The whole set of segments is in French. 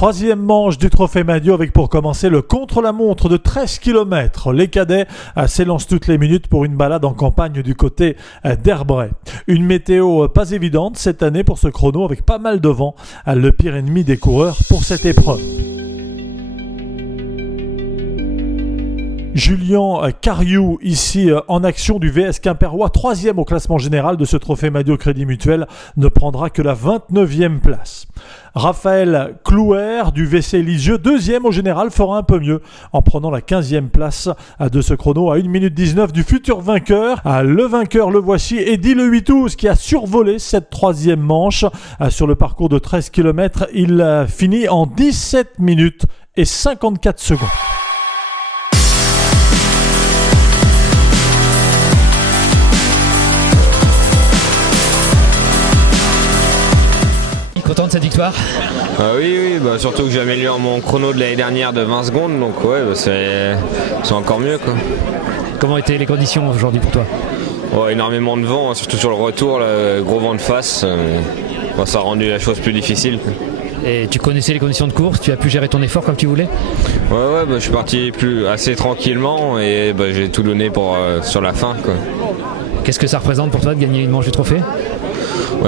Troisième manche du Trophée Madio avec pour commencer le contre-la-montre de 13 km. Les cadets s'élancent toutes les minutes pour une balade en campagne du côté d'Herbray. Une météo pas évidente cette année pour ce chrono avec pas mal de vent, le pire ennemi des coureurs pour cette épreuve. Julien Cariou, ici en action du VS Quimpérois, troisième au classement général de ce Trophée Madio Crédit Mutuel, ne prendra que la 29e place. Raphaël Clouer du VC Lisieux, deuxième au général, fera un peu mieux en prenant la 15e place de ce chrono à 1 minute 19 du futur vainqueur. Le vainqueur, le voici, Eddy Le Huitouz qui a survolé cette troisième manche sur le parcours de 13 km. Il finit en 17 minutes et 54 secondes. Content de cette victoire? Oui, surtout que j'améliore mon chrono de l'année dernière de 20 secondes, donc ouais, c'est encore mieux, quoi. Comment étaient les conditions aujourd'hui pour toi? Énormément de vent, surtout sur le retour, gros vent de face, ça a rendu la chose plus difficile. Et tu connaissais les conditions de course, tu as pu gérer ton effort comme tu voulais? Je suis parti assez tranquillement et j'ai tout donné sur la fin, quoi. Qu'est-ce que ça représente pour toi de gagner une manche du trophée?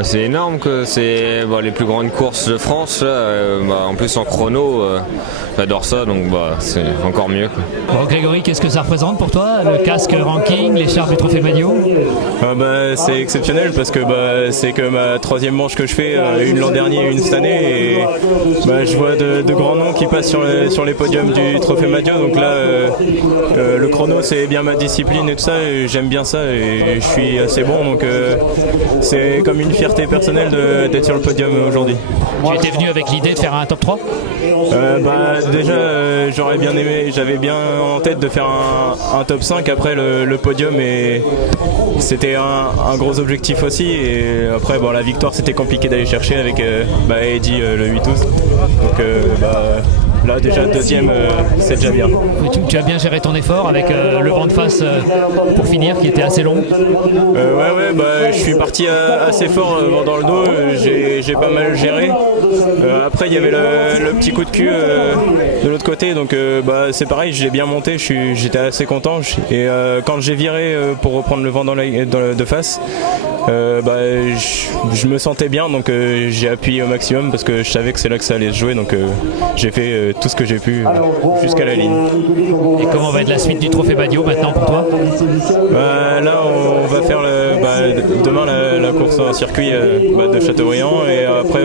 C'est énorme, que c'est les plus grandes courses de France. En plus en chrono, j'adore ça, donc c'est encore mieux, quoi. Bon, Grégory, qu'est-ce que ça représente pour toi? Le casque ranking, l'écharpe du Trophée Madio? C'est exceptionnel parce que c'est que ma troisième manche que je fais, une l'an dernier et une cette année. Et je vois de grands noms qui passent sur les podiums du Trophée Madio. Donc là, le chrono, c'est bien ma discipline et tout ça. Et j'aime bien ça et je suis assez bon. Donc c'est comme une fierté personnelle d'être sur le podium aujourd'hui. Tu étais venu avec l'idée de faire un top 3? Déjà j'aurais bien aimé, j'avais bien en tête de faire un top 5 après le podium et c'était un gros objectif aussi. Et après la victoire c'était compliqué d'aller chercher avec Eddy Le Huitouz. Donc là déjà deuxième c'est déjà bien. Tu as bien géré ton effort avec le vent de face pour finir qui était assez long? Je suis parti assez fort vent dans le dos, j'ai pas mal géré. Après il y avait le petit coup de cul de l'autre côté, donc c'est pareil, j'ai bien monté, j'étais assez content. Et quand j'ai viré pour reprendre le vent de face, je me sentais bien, donc j'ai appuyé au maximum parce que je savais que c'est là que ça allait se jouer, donc j'ai fait tout ce que j'ai pu jusqu'à la ligne. Et comment va être la suite du Trophée Madio maintenant pour toi? Là on va faire demain la course en circuit de Châteaubriand et après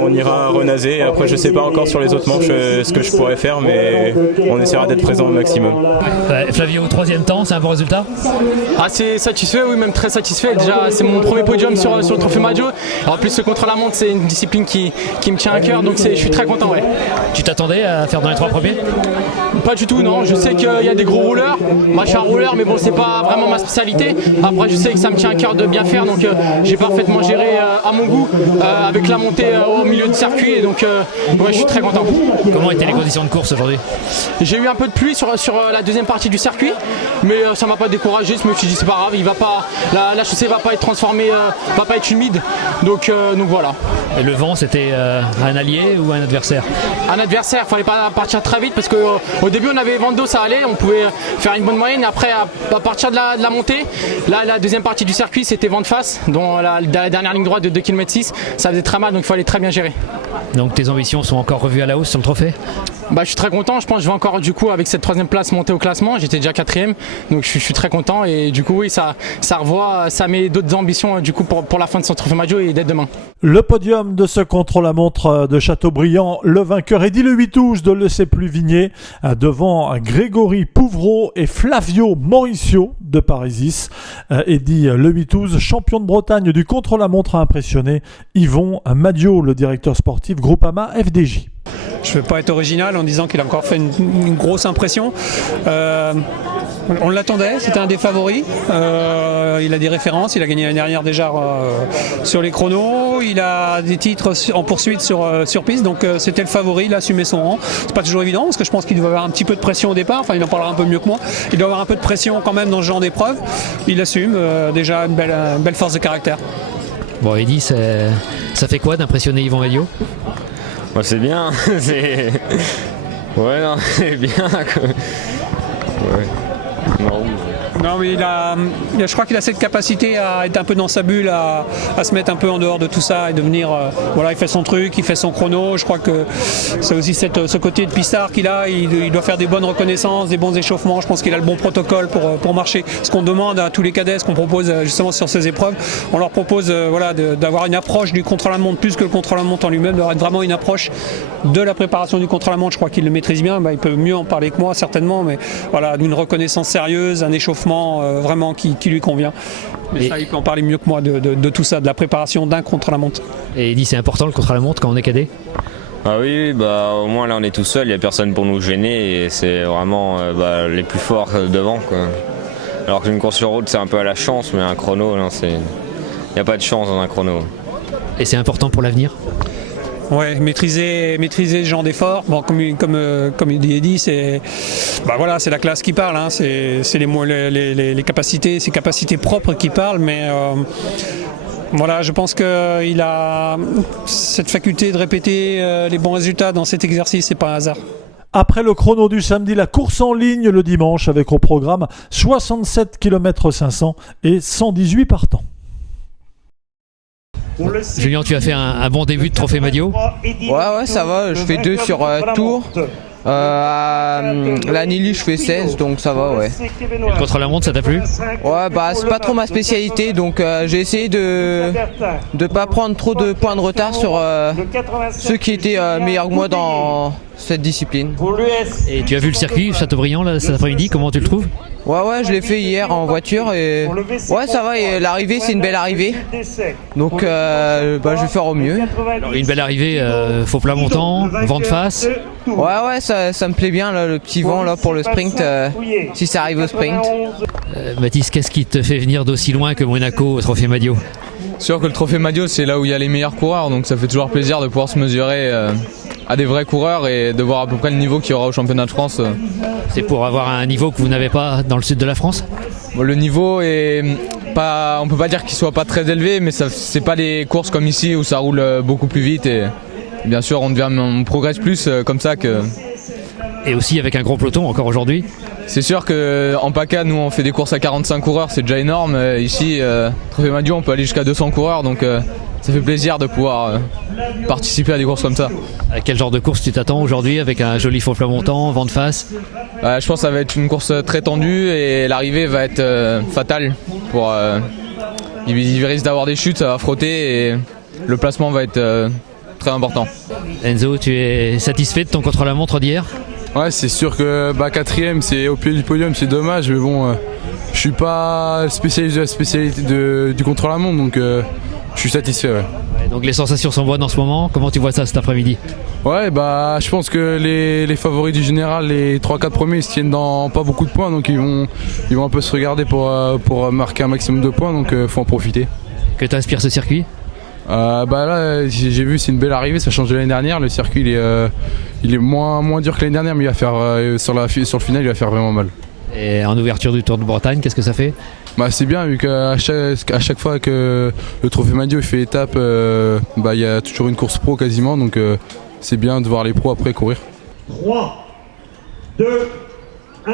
on ira à Renazé. Et après je sais pas encore sur les autres manches ce que je pourrais faire, mais on essaiera d'être présent au maximum. Flavio, troisième temps, c'est un bon résultat? Assez satisfait, oui, même très satisfait. Déjà c'est mon premier podium sur le Trophée Madio. En plus ce contre-la-montre c'est une discipline qui me tient à cœur, donc je suis très content. Ouais. Tu t'attendais à faire dans les 3 premiers? Pas du tout, non. Je sais qu'il y a des gros rouleurs. Moi je suis un rouleur, mais bon c'est pas vraiment ma spécialité. Après je sais que ça me tient à cœur de bien faire, donc j'ai parfaitement géré à mon goût avec la montée au milieu de circuit, et donc je suis très content. Comment étaient les conditions de course aujourd'hui? J'ai eu un peu de pluie sur la deuxième partie du circuit, mais ça m'a pas découragé. Je me suis dit c'est pas grave, la chaussée va pas être transformée, va pas être humide, donc voilà. Et le vent, c'était un allié ou un adversaire? Un adversaire, fallait pas partir très vite parce qu'au début on avait vent d'eau, ça allait, on pouvait faire une bonne moyenne. Après à partir de la montée, là la deuxième partie du circuit c'était vent de face, dont la dernière ligne droite de 2,6 km, ça faisait très mal, donc il fallait très bien gérer. Donc tes ambitions sont encore revues à la hausse sur le trophée? Je suis très content, je pense que je vais encore du coup avec cette troisième place monter au classement, j'étais déjà 4ème, donc je suis très content et du coup oui ça met d'autres ambitions du coup pour la fin de ce Trophée Madio et d'être demain. Le podium de ce contre-la-montre de Châteaubriand, le vainqueur Eddy Le Huitouz de l'EC+Vigné devant Grégory Pouvreau et Flavio Mauricio de Parisis. Eddy Le Huitouz, champion de Bretagne du contre-la-montre, a impressionné Yvon Madio, le directeur sportif Groupama FDJ. Je ne veux pas être original en disant qu'il a encore fait une grosse impression. On l'attendait, c'était un des favoris. Il a des références, il a gagné l'année dernière déjà sur les chronos. Il a des titres en poursuite sur piste, donc c'était le favori, il a assumé son rang. C'est pas toujours évident parce que je pense qu'il doit avoir un petit peu de pression au départ. Enfin, il en parlera un peu mieux que moi. Il doit avoir un peu de pression quand même dans ce genre d'épreuve. Il assume déjà une belle force de caractère. Bon, Eddy, ça fait quoi d'impressionner Yvon Madio? Bah, c'est bien, c'est... Ouais, non, c'est bien. Ouais. Non. Non, mais je crois qu'il a cette capacité à être un peu dans sa bulle, à se mettre un peu en dehors de tout ça et devenir. Voilà, il fait son truc, il fait son chrono. Je crois que c'est aussi ce côté de pistard qu'il a. Il doit faire des bonnes reconnaissances, des bons échauffements. Je pense qu'il a le bon protocole pour marcher. Ce qu'on demande à tous les cadets, ce qu'on propose justement sur ces épreuves, on leur propose d'avoir une approche du contre-la-montre plus que le contre-la-montre en lui-même, d'avoir vraiment une approche de la préparation du contre-la-montre. Je crois qu'il le maîtrise bien. Il peut mieux en parler que moi certainement, mais voilà, d'une reconnaissance sérieuse, un échauffement vraiment qui lui convient. Mais ça, il peut en parler mieux que moi de tout ça, de la préparation d'un contre-la-montre. Et il dit c'est important le contre-la-montre quand on est cadet. Ah oui, bah au moins là on est tout seul, il n'y a personne pour nous gêner et c'est vraiment les plus forts devant, quoi. Alors qu'une course sur route c'est un peu à la chance, mais un chrono, il n'y a pas de chance dans un chrono. Et c'est important pour l'avenir. Ouais, maîtriser ce genre d'effort. Bon, comme il dit, c'est la classe qui parle. Hein. C'est les capacités, ses capacités propres qui parlent. Mais voilà, je pense qu'il a cette faculté de répéter les bons résultats dans cet exercice. C'est pas un hasard. Après le chrono du samedi, la course en ligne le dimanche avec au programme 67 km 500 et 118 partants. Julien, tu as fait un bon début de Trophée Madio. Ouais, ça va, je fais 2 sur Tours. La Nili, je fais 16, donc ça va, ouais. Et le contre-la-montre, ça t'a plu? Ouais, c'est pas trop ma spécialité, donc j'ai essayé de pas prendre trop de points de retard sur ceux qui étaient meilleurs que moi dans cette discipline. Et tu as vu le circuit Châteaubriand là, cet après-midi, comment tu le trouves? Ouais, je l'ai fait hier en voiture et ouais, ça va, et l'arrivée, c'est une belle arrivée. Donc je vais faire au mieux. Alors, une belle arrivée, faux plat montant, vent de face. Ouais, ça me plaît bien là, le petit vent là pour le sprint, si ça arrive au sprint. Mathis, qu'est-ce qui te fait venir d'aussi loin que Monaco au Trophée Madio? C'est sûr que le Trophée Madio, c'est là où il y a les meilleurs coureurs, donc ça fait toujours plaisir de pouvoir se mesurer à des vrais coureurs et de voir à peu près le niveau qu'il y aura au championnat de France. C'est pour avoir un niveau que vous n'avez pas dans le sud de la France? Bon, le niveau est pas, on peut pas dire qu'il soit pas très élevé, mais c'est pas des courses comme ici où ça roule beaucoup plus vite et bien sûr on progresse plus comme ça que. Et aussi avec un gros peloton encore aujourd'hui. C'est sûr qu'en PACA, nous on fait des courses à 45 coureurs, c'est déjà énorme. Ici, Trophée Madio, on peut aller jusqu'à 200 coureurs, donc ça fait plaisir de pouvoir participer à des courses comme ça. À quel genre de course tu t'attends aujourd'hui avec un joli faux plat montant, vent de face? Je pense que ça va être une course très tendue et l'arrivée va être fatale. Il risque d'avoir des chutes, ça va frotter et le placement va être très important. Enzo, tu es satisfait de ton contre-la-montre d'hier? Ouais, c'est sûr que 4ème, c'est au pied du podium, c'est dommage, mais bon, je suis pas spécialiste de la spécialité du contre-la-montre, donc je suis satisfait. Ouais. Donc les sensations sont bonnes en ce moment, comment tu vois ça cet après-midi? Ouais, je pense que les favoris du général, les 3-4 premiers, ils se tiennent dans pas beaucoup de points, donc ils vont un peu se regarder pour marquer un maximum de points, donc faut en profiter. Que t'inspire ce circuit? Là, j'ai vu, c'est une belle arrivée, ça change de l'année dernière. Le circuit il est moins dur que l'année dernière, mais il va faire sur le final, il va faire vraiment mal. Et en ouverture du Tour de Bretagne, qu'est-ce que ça fait? C'est bien, vu qu'à chaque fois que le Trophée Madio fait étape, il y a toujours une course pro quasiment, donc c'est bien de voir les pros après courir. 3, 2, 1.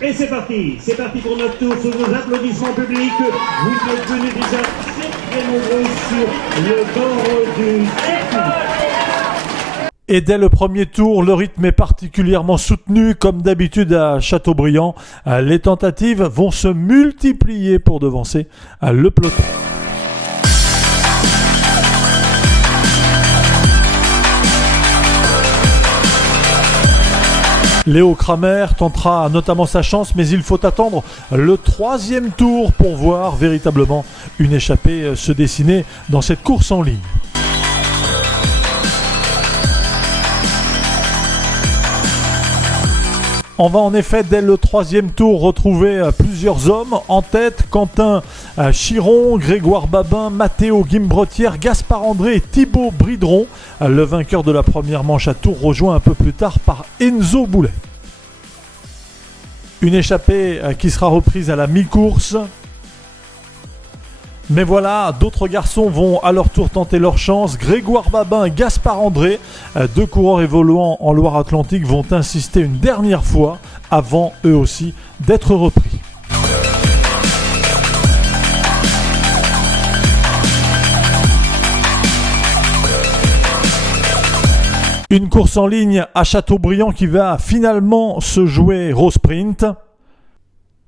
Et c'est parti pour notre tour sous vos applaudissements publics. Vous êtes venus déjà très nombreux sur le bord du circuit. Et dès le premier tour, le rythme est particulièrement soutenu, comme d'habitude à Châteaubriand. Les tentatives vont se multiplier pour devancer le peloton. Léo Kramer tentera notamment sa chance, mais il faut attendre le 3e tour pour voir véritablement une échappée se dessiner dans cette course en ligne. On va en effet dès le 3e tour retrouver plusieurs hommes en tête. Quentin Chiron, Grégoire Babin, Matteo Guimbretière, Gaspard André et Thibaut Bridron. Le vainqueur de la première manche à Tours rejoint un peu plus tard par Enzo Boulet. Une échappée qui sera reprise à la mi-course. Mais voilà, d'autres garçons vont à leur tour tenter leur chance. Grégoire Babin et Gaspard André, deux coureurs évoluant en Loire-Atlantique, vont insister une dernière fois avant eux aussi d'être repris. Une course en ligne à Châteaubriand qui va finalement se jouer au sprint.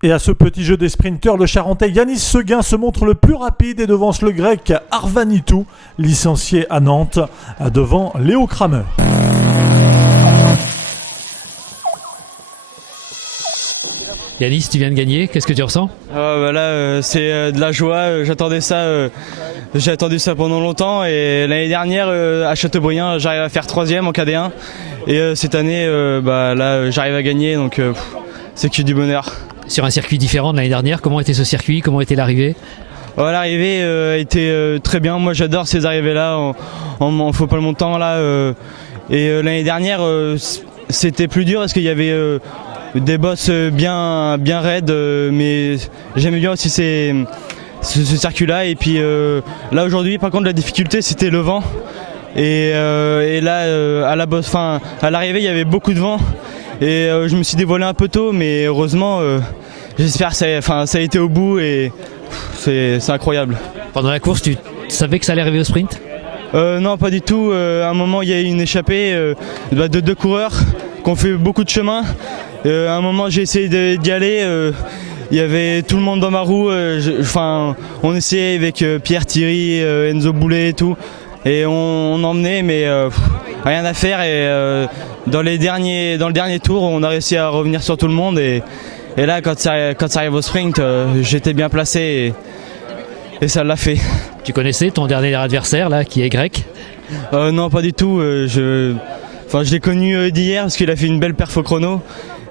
Et à ce petit jeu des sprinteurs, le Charentais Yanis Seguin se montre le plus rapide et devance le Grec Arvanitou, licencié à Nantes, devant Léo Kramer. Yanis, tu viens de gagner, qu'est-ce que tu ressens ? Là, c'est de la joie, j'attendais ça, j'ai attendu ça pendant longtemps et l'année dernière à Châteaubriand, j'arrive à faire 3e en KD1 et cette année, là, j'arrive à gagner, donc c'est que du bonheur. Sur un circuit différent de l'année dernière, comment était ce circuit ? Comment était l'arrivée ? L'arrivée a été très bien, moi j'adore ces arrivées-là, en faut pas le montant là. Et l'année dernière, c'était plus dur parce qu'il y avait des bosses bien raides, mais j'aimais bien aussi ce circuit-là. Et puis là aujourd'hui, par contre, la difficulté c'était le vent. Et là, à la bosse, à l'arrivée, il y avait beaucoup de vent. Et je me suis dévoilé un peu tôt, mais heureusement, j'espère que ça a été au bout et c'est incroyable. Pendant la course, tu savais que ça allait arriver au sprint ? Non, pas du tout. À un moment, il y a eu une échappée de 2 coureurs qui ont fait beaucoup de chemin. À un moment, j'ai essayé d'y aller. Il y avait tout le monde dans ma roue. On essayait avec Pierre, Thierry, Enzo Boulet et tout. Et on emmenait, mais rien à faire. Et dans le dernier tour, on a réussi à revenir sur tout le monde. Et là, quand ça arrive au sprint, j'étais bien placé et ça l'a fait. Tu connaissais ton dernier adversaire, là, qui est grec ? Non, pas du tout. Je l'ai connu d'hier parce qu'il a fait une belle perf au chrono.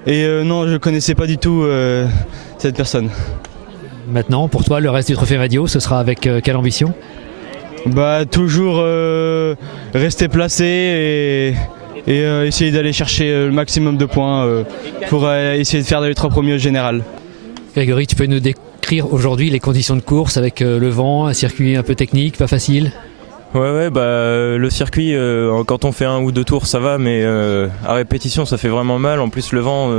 Et non, je connaissais pas du tout cette personne. Maintenant, pour toi, le reste du Trophée Madio, ce sera avec quelle ambition ? Toujours rester placé et essayer d'aller chercher le maximum de points pour essayer de faire les 3 premiers au général. Grégory, tu peux nous décrire aujourd'hui les conditions de course avec le vent, un circuit un peu technique, pas facile ? Le circuit, quand on fait 1 ou 2 tours ça va, mais à répétition ça fait vraiment mal. En plus le vent,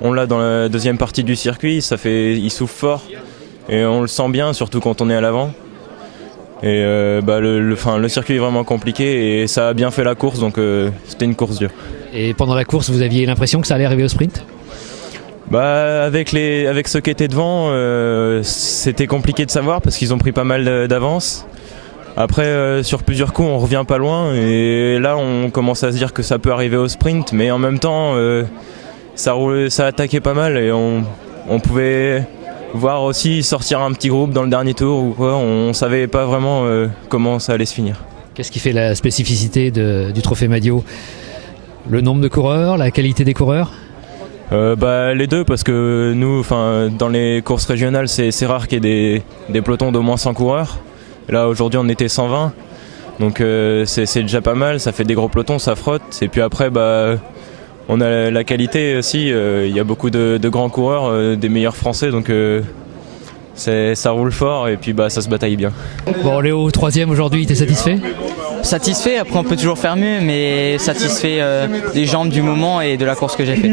on l'a dans la deuxième partie du circuit, il souffle fort et on le sent bien, surtout quand on est à l'avant. Et le circuit est vraiment compliqué et ça a bien fait la course, donc c'était une course dure. Et pendant la course, vous aviez l'impression que ça allait arriver au sprint ? Avec ceux qui étaient devant, c'était compliqué de savoir parce qu'ils ont pris pas mal d'avance. Après, sur plusieurs coups, on revient pas loin et là, on commence à se dire que ça peut arriver au sprint, mais en même temps, ça attaquait pas mal et on pouvait voir aussi sortir un petit groupe dans le dernier tour ou quoi. On savait pas vraiment comment ça allait se finir. Qu'est-ce qui fait la spécificité du Trophée Madio ? Le nombre de coureurs, la qualité des coureurs ? Les deux, parce que nous, dans les courses régionales, c'est rare qu'il y ait des pelotons d'au moins 100 coureurs. Là aujourd'hui on était 120, donc c'est déjà pas mal, ça fait des gros pelotons, ça frotte. Et puis après on a la qualité aussi, il y a beaucoup de grands coureurs, des meilleurs français, donc ça roule fort et puis ça se bataille bien. Bon, Léo, 3e aujourd'hui, t'es satisfait ? Satisfait, après on peut toujours faire mieux, mais satisfait des jambes du moment et de la course que j'ai fait.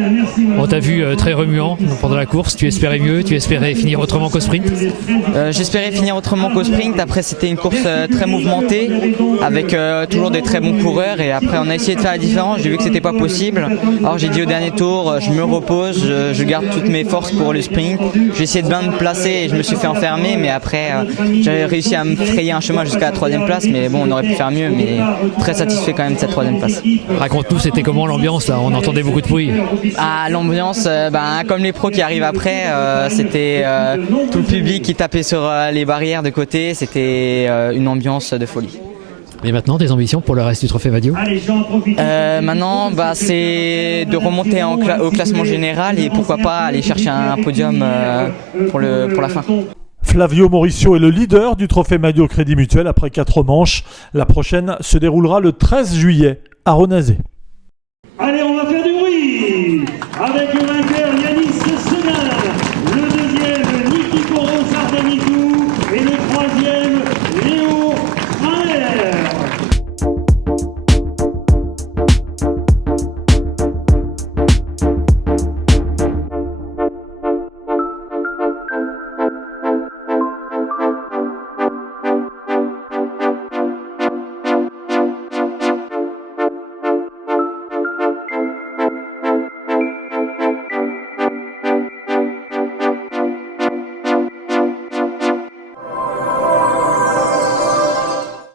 On t'a vu très remuant pendant la course, tu espérais mieux, tu espérais finir autrement qu'au sprint ? J'espérais finir autrement qu'au sprint, après c'était une course très mouvementée, avec toujours des très bons coureurs, et après on a essayé de faire la différence, j'ai vu que c'était pas possible. Alors j'ai dit au dernier tour, je me repose, je garde toutes mes forces pour le sprint, j'ai essayé de bien me placer et je me suis fait enfermer, mais après j'avais réussi à me frayer un chemin jusqu'à la 3e place, mais bon on aurait pu faire mieux, mais très satisfait quand même de cette 3e place. Raconte-nous, c'était comment l'ambiance là ? On entendait beaucoup de bruit. L'ambiance, comme les pros qui arrivent après, c'était tout le public qui tapait sur les barrières de côté, c'était une ambiance de folie. Et maintenant, tes ambitions pour le reste du Trophée Madio ? Maintenant, c'est de remonter au classement général et pourquoi pas aller chercher un podium pour la fin. Flavio Mauricio est le leader du Trophée Madio Crédit Mutuel après 4 manches. La prochaine se déroulera le 13 juillet à Renazé.